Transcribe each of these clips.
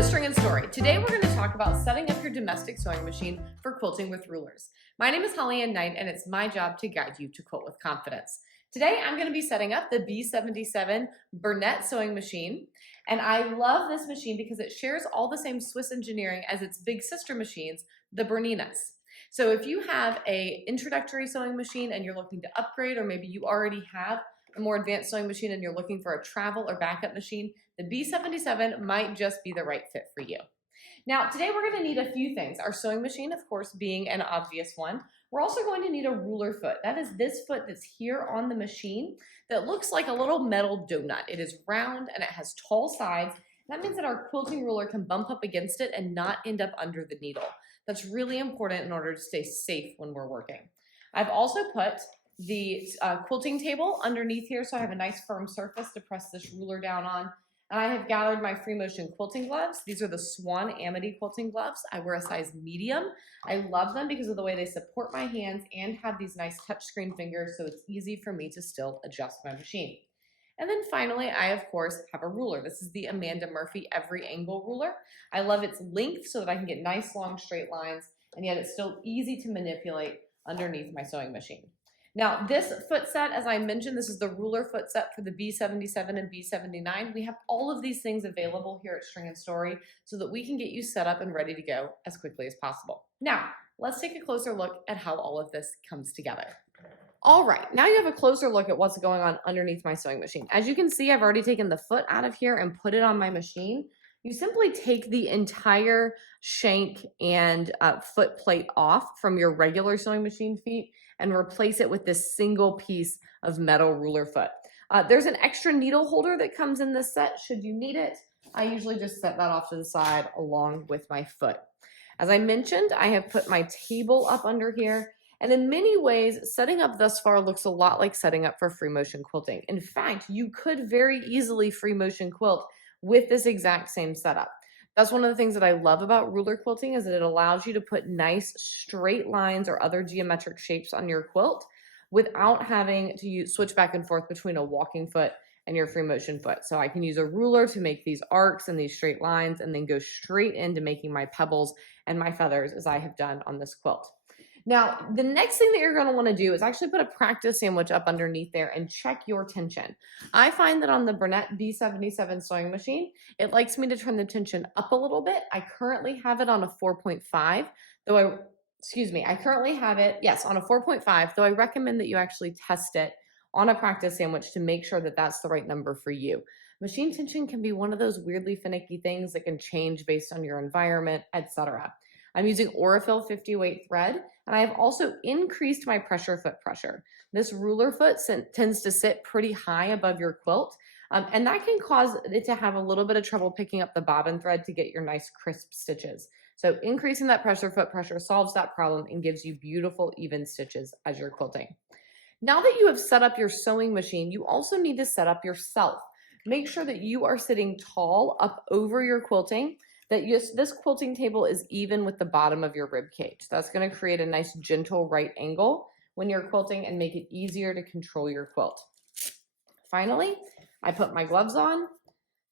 to String and Story. Today we're going to talk about setting up your domestic sewing machine for quilting with rulers. My name is Holly Ann Knight and it's my job to guide you to quilt with confidence. Today I'm going to be setting up the b77 bernette sewing machine, and I love this machine because it shares all the same Swiss engineering as its big sister machines, the berninas. So if you have an introductory sewing machine and you're looking to upgrade, or maybe you already have a more advanced sewing machine and you're looking for a travel or backup machine, the b77 might just be the right fit for you. Now, today we're going to need a few things. Our sewing machine, of course, being an obvious one. We're also going to need a ruler foot. That is this foot that's here on the machine that looks like a little metal donut. It is round and it has tall sides. That means that our quilting ruler can bump up against it and not end up under the needle. That's really important in order to stay safe when we're working. I've also put the quilting table underneath here so I have a nice firm surface to press this ruler down on. And I have gathered my free motion quilting gloves. These are the Swan Amity quilting gloves. I wear a size medium. I love them because of the way they support my hands and have these nice touchscreen fingers, so it's easy for me to still adjust my machine. And then finally, I of course have a ruler. This is the Amanda Murphy Every Angle ruler. I love its length so that I can get nice long straight lines, and yet it's still easy to manipulate underneath my sewing machine. Now, this foot set, as I mentioned, this is the ruler foot set for the b77 and b79. We have all of these things available here at String and Story so that we can get you set up and ready to go as quickly as possible. Now, let's take a closer look at how all of this comes together. All right, now you have a closer look at what's going on underneath my sewing machine. As you can see, I've already taken the foot out of here and put it on my machine. You simply take the entire shank and foot plate off from your regular sewing machine feet and replace it with this single piece of metal ruler foot. There's an extra needle holder that comes in this set should you need it. I usually just set that off to the side along with my foot. As I mentioned, I have put my table up under here, and in many ways, setting up thus far looks a lot like setting up for free motion quilting. In fact, you could very easily free motion quilt with this exact same setup. That's one of the things that I love about ruler quilting is that it allows you to put nice straight lines or other geometric shapes on your quilt without having to switch back and forth between a walking foot and your free motion foot. So I can use a ruler to make these arcs and these straight lines and then go straight into making my pebbles and my feathers as I have done on this quilt. Now, the next thing that you're going to want to do is actually put a practice sandwich up underneath there and check your tension. I find that on the bernette b77 sewing machine, it likes me to turn the tension up a little bit. I currently have it on a 4.5, though I currently have it, yes, on a 4.5, though I recommend that you actually test it on a practice sandwich to make sure that that's the right number for you. Machine tension can be one of those weirdly finicky things that can change based on your environment, etc. I'm using Aurifil 50 weight thread, and I have also increased my pressure foot pressure. This ruler foot tends to sit pretty high above your quilt, and that can cause it to have a little bit of trouble picking up the bobbin thread to get your nice crisp stitches. So increasing that pressure foot pressure solves that problem and gives you beautiful even stitches as you're quilting. Now that you have set up your sewing machine, you also need to set up yourself. Make sure that you are sitting tall up over your quilting, that this quilting table is even with the bottom of your rib cage. That's going to create a nice gentle right angle when you're quilting and make it easier to control your quilt. Finally, I put my gloves on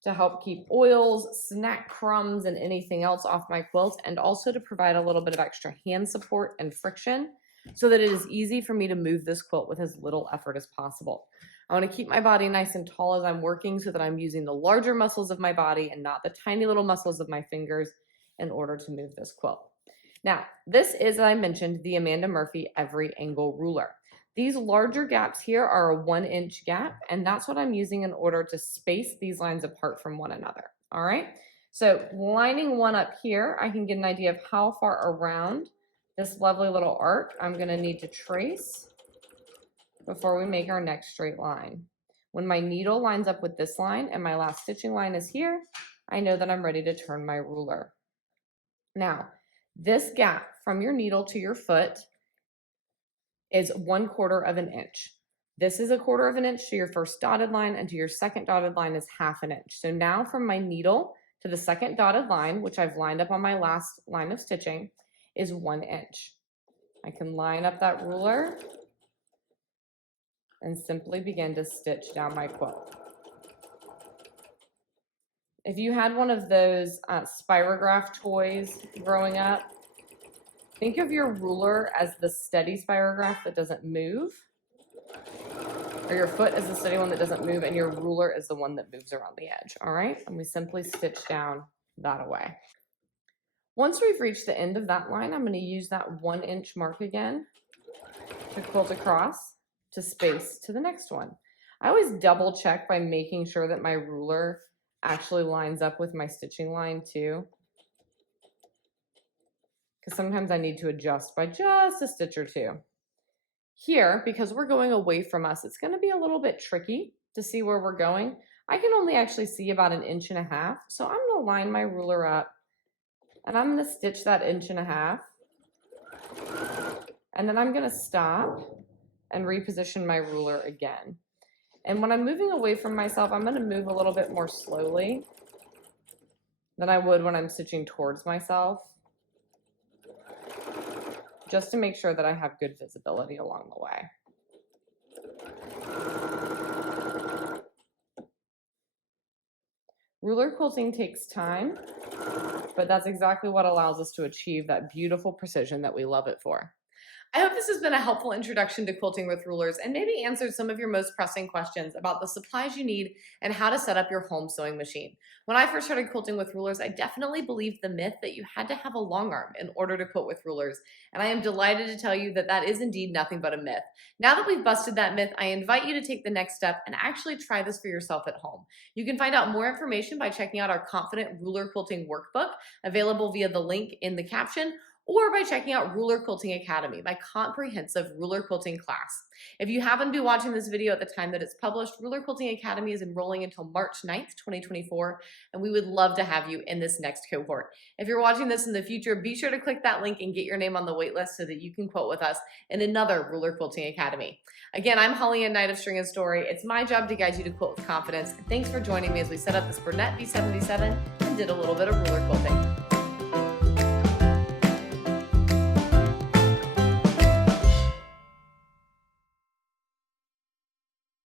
to help keep oils, snack crumbs, and anything else off my quilt, and also to provide a little bit of extra hand support and friction so that it is easy for me to move this quilt with as little effort as possible. I want to keep my body nice and tall as I'm working so that I'm using the larger muscles of my body and not the tiny little muscles of my fingers in order to move this quilt. Now, this is, as I mentioned, the Amanda Murphy Every Angle ruler. These larger gaps here are a 1-inch gap, and that's what I'm using in order to space these lines apart from one another. All right, so lining one up here, I can get an idea of how far around this lovely little arc I'm going to need to trace before we make our next straight line. When my needle lines up with this line and my last stitching line is here, I know that I'm ready to turn my ruler. Now, this gap from your needle to your foot is 1/4 of an inch. This is 1/4 of an inch to your first dotted line, and to your second dotted line is 1/2 an inch. So now from my needle to the second dotted line, which I've lined up on my last line of stitching, is 1 inch. I can line up that ruler and simply begin to stitch down my quilt. If you had one of those spirograph toys growing up, think of your ruler as the steady spirograph that doesn't move, or your foot as the steady one that doesn't move, and your ruler is the one that moves around the edge, all right? And we simply stitch down that away. Once we've reached the end of that line, I'm gonna use that 1 inch mark again to quilt across to space to the next one. I always double check by making sure that my ruler actually lines up with my stitching line too, because sometimes I need to adjust by just a stitch or two. Here, because we're going away from us, it's going to be a little bit tricky to see where we're going. I can only actually see about 1.5 inches, so I'm going to line my ruler up and I'm going to stitch that 1.5 inches, and then I'm going to stop and reposition my ruler again. And when I'm moving away from myself, I'm going to move a little bit more slowly than I would when I'm stitching towards myself, just to make sure that I have good visibility along the way. Ruler quilting takes time, but that's exactly what allows us to achieve that beautiful precision that we love it for. I hope this has been a helpful introduction to quilting with rulers and maybe answered some of your most pressing questions about the supplies you need and how to set up your home sewing machine. When I first started quilting with rulers, I definitely believed the myth that you had to have a long arm in order to quilt with rulers, and I am delighted to tell you that that is indeed nothing but a myth. Now that we've busted that myth, I invite you to take the next step and actually try this for yourself at home. You can find out more information by checking out our Confident Ruler Quilting Workbook, available via the link in the caption, or by checking out Ruler Quilting Academy, my comprehensive ruler quilting class. If you happen to be watching this video at the time that it's published, Ruler Quilting Academy is enrolling until March 9th, 2024, and we would love to have you in this next cohort. If you're watching this in the future, be sure to click that link and get your name on the wait list so that you can quilt with us in another Ruler Quilting Academy. Again, I'm Holly and Knight of String and Story. It's my job to guide you to quilt with confidence. Thanks for joining me as we set up this bernette b77 and did a little bit of ruler quilting.